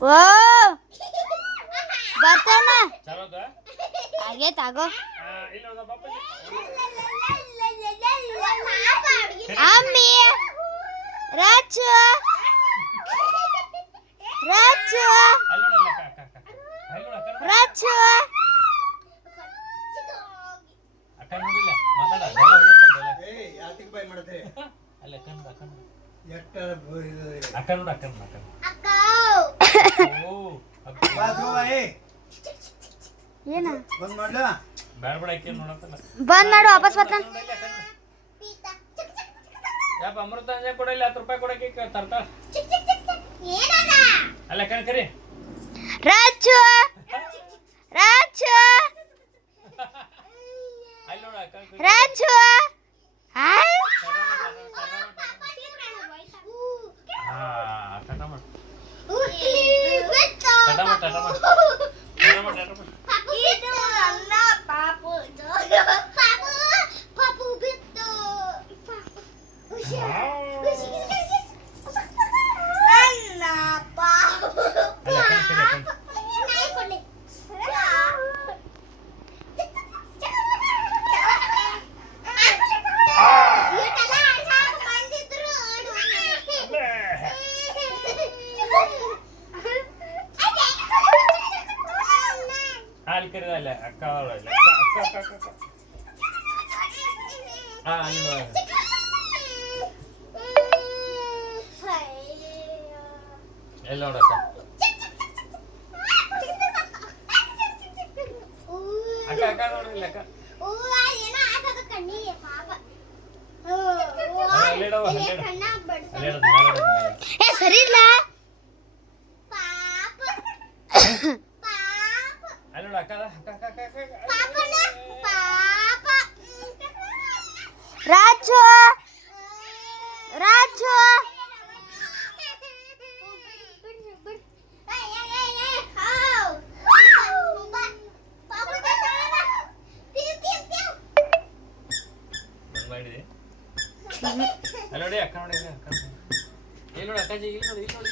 ಓ ಬರ್ತಾನ ಆಗೇತ ಆಗೋ ಅಮ್ಮಿ ರಾಜು ರಾಜು ರಾಜು ಅಕ್ಕ ನೋಡಿಲ್ಲ ಮಾತಾಡ ಯಾತಿಗೆ ಬೈ ಮಾಡತೆ ಅಲ್ಲ ಕಣ್ಣ ಕಣ್ಣ ಎಟ್ಟ ಅಕ್ಕ ನೋಡ ಅಕ್ಕ ಅಕ್ಕ ಅಕ್ಕ ಓ ಅಕ್ಕ ಬಾಜು ಏ ಏನ ಬಂದ್ ಮಾಡ್ಲಾ ಬೇಡ ಬೇಡ ಅಕ್ಕ ನೋಡತ್ತಲ್ಲ ಬಂದ್ ಮಾಡು ವಾಪಸ್ ಬರ್ತಾನ ಯಾಪ ಅಮೃತ ಅಂಜೆ ಕೊಡಲ್ಲ 10 ರೂಪಾಯಿ ಕೊಡಕ್ಕೆ ತರ್ತಾಳ ಏನದ ಅಲ್ಲ ಕಣ್ ಕರಿ ರಾಜು ರಾಜು ರಾಜು ಹಾಯ್ ಅಲ್ಲ ಅಕ್ಕ ಅಕ್ಕ ಅಕ್ಕ ಹಾ ಎಲ್ಲ ನೋಡಕ್ಕ ಅಕ್ಕ ಅಕ್ಕ ನೋಡಿಲ್ಲ ಅಕ್ಕ ಸರಿ ಇಲ್ಲ ರಾಜು ರಾಜು ನೋಡಿ ಅಕ್ಕ ನೋಡಿ ಅಕ್ಕ ಇಲ್ಲಿ ನೋಡಿ ಅಕ್ಕಾಜಿ ಇಲ್ಲಿ ನೋಡಿ ಇಲ್ಲಿ ನೋಡಿ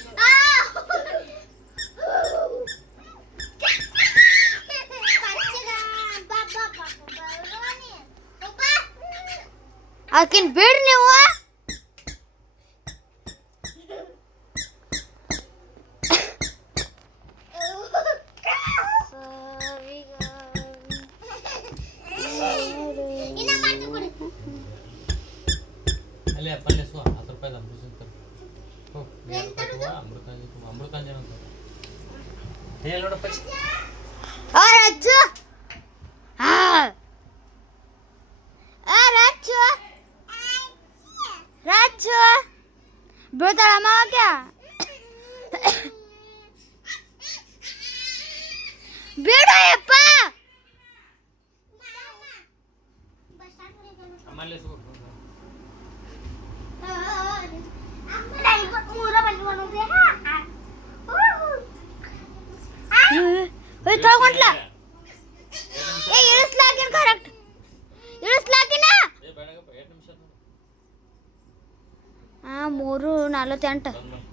ಆಕಿನ್ ಬಿಡ್ ನೀವು ಅಲ್ಲೇ ಪಲ್ಲೆ ಸೋ 10 ರೂಪಾಯಿ ಅಮೃತ ಹೋ ಅಮೃತಾಂಜನ ಅಂತ ಹೇಳಿ ನೋಡಪ್ಪ ರಾಜು ರಾಜು ರಾಜು ಬೀಳ್ತಾಳ ಅಮ್ಮ ಕ್ಯಾ ಬಿಡಪ್ಪ ಅಮ್ಮಲ್ಲೇ ಸೋ ತಗೊಂಡ್ಲ ಇಳಿಸ್ಲಾಕಿನ ಕರೆಕ್ಟ್ ಇಳಿಸ್ಲಾಕಿನ 3:48